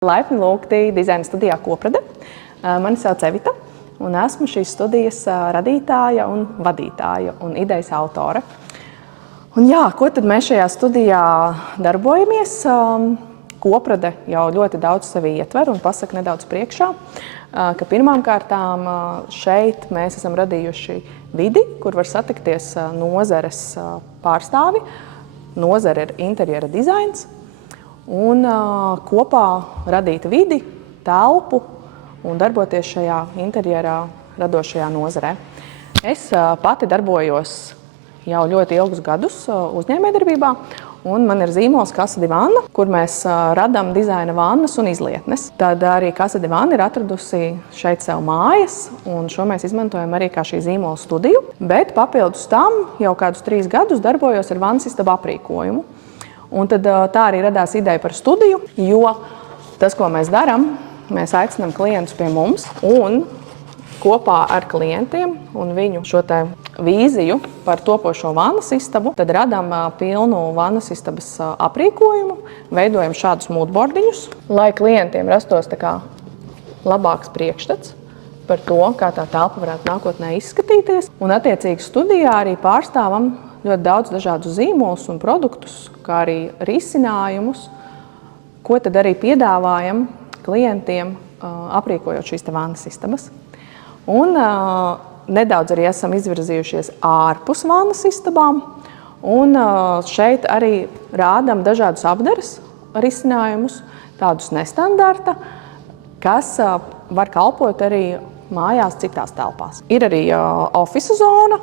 Laipni lūgti dizaina studijā Koprade. Mani sauc Evita, un esmu šīs studijas radītāja un vadītāja un idejas autore. Un jā, ko tad mēs šajā studijā darbojamies? Koprade jau ļoti daudz sevi ietver un pasaka nedaudz priekšā, ka pirmām kārtām šeit mēs esam radījuši vidi, kur var satikties nozares pārstāvi. Nozare ir interjera dizains. Un kopā radīt vidi, telpu un darboties šajā interjerā radošajā nozarē. Es pati darbojos jau ļoti ilgus gadus uzņēmējdarbībā, un man ir zīmols Casa di Vanna, kur mēs radām dizaina vannas un izlietnes. Tad arī Casa di Vanna ir atradusi šeit sev mājas, un šo mēs izmantojam arī kā šī zīmola studiju. Bet papildus tam jau kādus 3 gadus darbojos ar vannas istabu aprīkojumu. Un tad tā arī radās ideja par studiju, jo tas, ko mēs darām, mēs aicinām klientus pie mums un kopā ar klientiem un viņu šo te vīziju par topošo vannas istabu, tad radām pilnu vannas istabas aprīkojumu, veidojam šādus moodboardiņus, lai klientiem rastos tā kā labāks priekšstats par to, kā tā telpa varētu nākotnē izskatīties. Un attiecīgi studijā arī pārstāvam ļoti daudz dažādus zīmolus un produktus, kā arī risinājumus, ko tad arī piedāvājam klientiem, aprīkojot šīs te vannas istabas. Un nedaudz arī esam izvirzījušies ārpus vannas istabām, un šeit arī rādam dažādus apdares risinājumus, tādus nestandarta, kas var kalpot arī mājās citās telpās. Ir arī ofisa zona,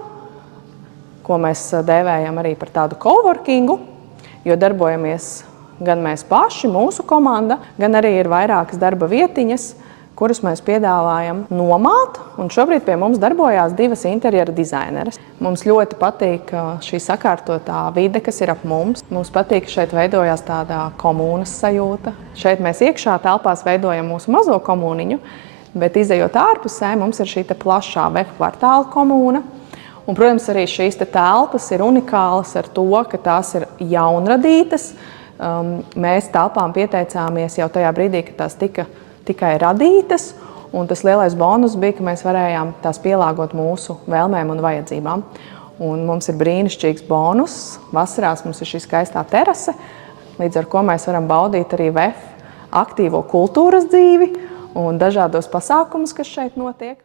ko mēs dēvējam arī par tādu coworkingu, jo darbojamies gan mēs paši, mūsu komanda, gan arī ir vairākas darba vietiņas, kuras mēs piedāvājam nomāt, un šobrīd pie mums darbojās 2 interjera dizaineres. Mums ļoti patīk šī sakārtotā vide, kas ir ap mums. Mums patīk, ka šeit veidojās tāda komūnas sajūta. Šeit mēs iekšā telpās veidojam mūsu mazo komūniņu, bet izejot ārpusē, mums ir šī te plašā VF kvartāla komūna. Un, protams, arī šīs telpas ir unikālas ar to, ka tās ir jaunradītas. Mēs telpām pieteicāmies jau tajā brīdī, kad tās tika tikai radītas, un tas lielais bonus bija, ka mēs varējām tās pielāgot mūsu vēlmēm un vajadzībām. Un mums ir brīnišķīgs bonus. Vasarās mums ir šī skaistā terase, līdz ar ko mēs varam baudīt arī VF aktīvo kultūras dzīvi un dažādos pasākumus, kas šeit notiek.